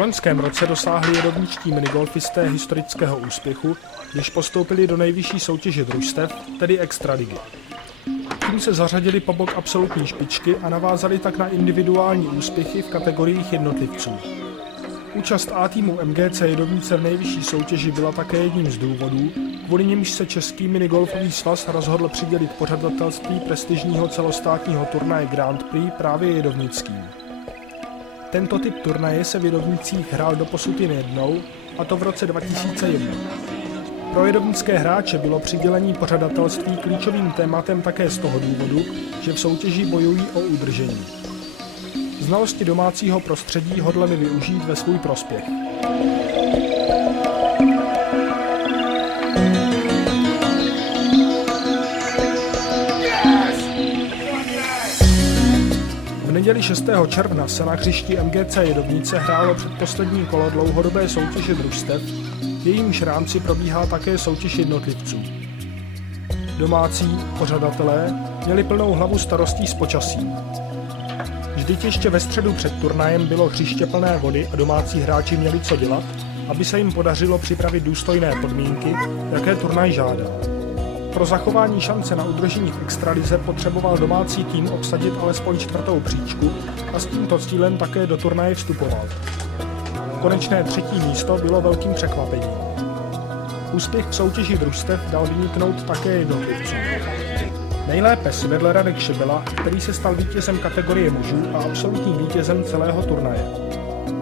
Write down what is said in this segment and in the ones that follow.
loňském roce dosáhli jedovničtí minigolfisté historického úspěchu, když postoupili do nejvyšší soutěže družstev, tedy Extraligy. Tím se zařadili po bok absolutní špičky a navázali tak na individuální úspěchy v kategoriích jednotlivců. Účast A týmu MGC Jedovnice v nejvyšší soutěži byla také jedním z důvodů, kvůli nimž se Český minigolfový svaz rozhodl přidělit pořadatelství prestižního celostátního turnaje Grand Prix právě jedovnickým. Tento typ turnaje se v Jedovnicích hrál doposud jen jednou, a to v roce 2001. Pro jedovnické hráče bylo přidělení pořadatelství klíčovým tématem také z toho důvodu, že v soutěži bojují o udržení. Znalosti domácího prostředí hodlali využít ve svůj prospěch. V neděli 6. června se na hřišti MGC Jedovnice hrálo předposlední kolo dlouhodobé soutěže družstev, v jejímž rámci probíhá také soutěž jednotlivců. Domácí pořadatelé měli plnou hlavu starostí s počasím. Vždyť ještě ve středu před turnajem bylo hřiště plné vody a domácí hráči měli co dělat, aby se jim podařilo připravit důstojné podmínky, jaké turnaj žádá. Pro zachování šance na udržení v extralize potřeboval domácí tým obsadit alespoň 4. příčku a s tímto cílem také do turnaje vstupoval. Konečné 3. místo bylo velkým překvapením. Úspěch v soutěži družstev dal vyniknout také jednotlivcům. Nejlépe si vedl Radek Šibela, který se stal vítězem kategorie mužů a absolutním vítězem celého turnaje.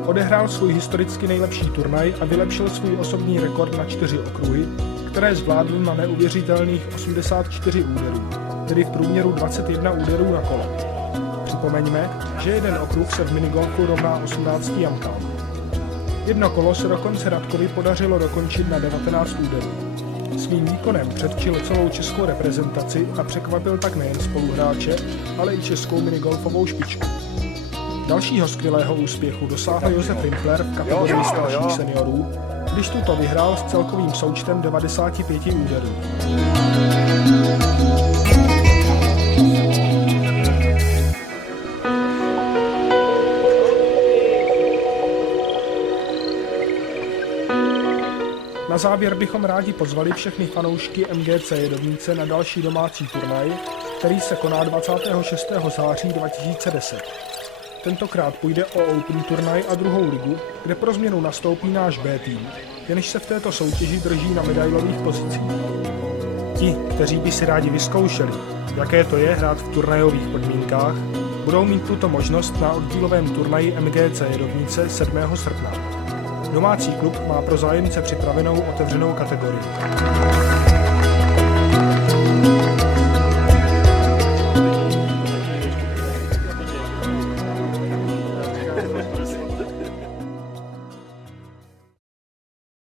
Odehrál svůj historicky nejlepší turnaj a vylepšil svůj osobní rekord na 4 okruhy, které zvládl na neuvěřitelných 84 úderů, tedy v průměru 21 úderů na kolo. Připomeňme, že jeden okruh se v minigolfu rovná 18 jamkám. Jedno kolo se dokonce Radkovi podařilo dokončit na 19 úderů. Svým výkonem předčil celou českou reprezentaci a překvapil tak nejen spoluhráče, ale i českou minigolfovou špičku. Dalšího skvělého úspěchu dosáhl Josef Rimpler v kategorii starších seniorů, když tuto vyhrál s celkovým součtem 95 úderů. Na závěr bychom rádi pozvali všechny fanoušky MGC Jedovnice na další domácí turnaj, který se koná 26. září 2010. Tentokrát půjde o Open turnaj a druhou ligu, kde pro změnu nastoupí náš B tým, jenž se v této soutěži drží na medailových pozicích. Ti, kteří by si rádi vyzkoušeli, jaké to je hrát v turnajových podmínkách, budou mít tuto možnost na oddílovém turnaji MGC Jedovnice 7. srpna. Domácí klub má pro zájemce připravenou otevřenou kategorii.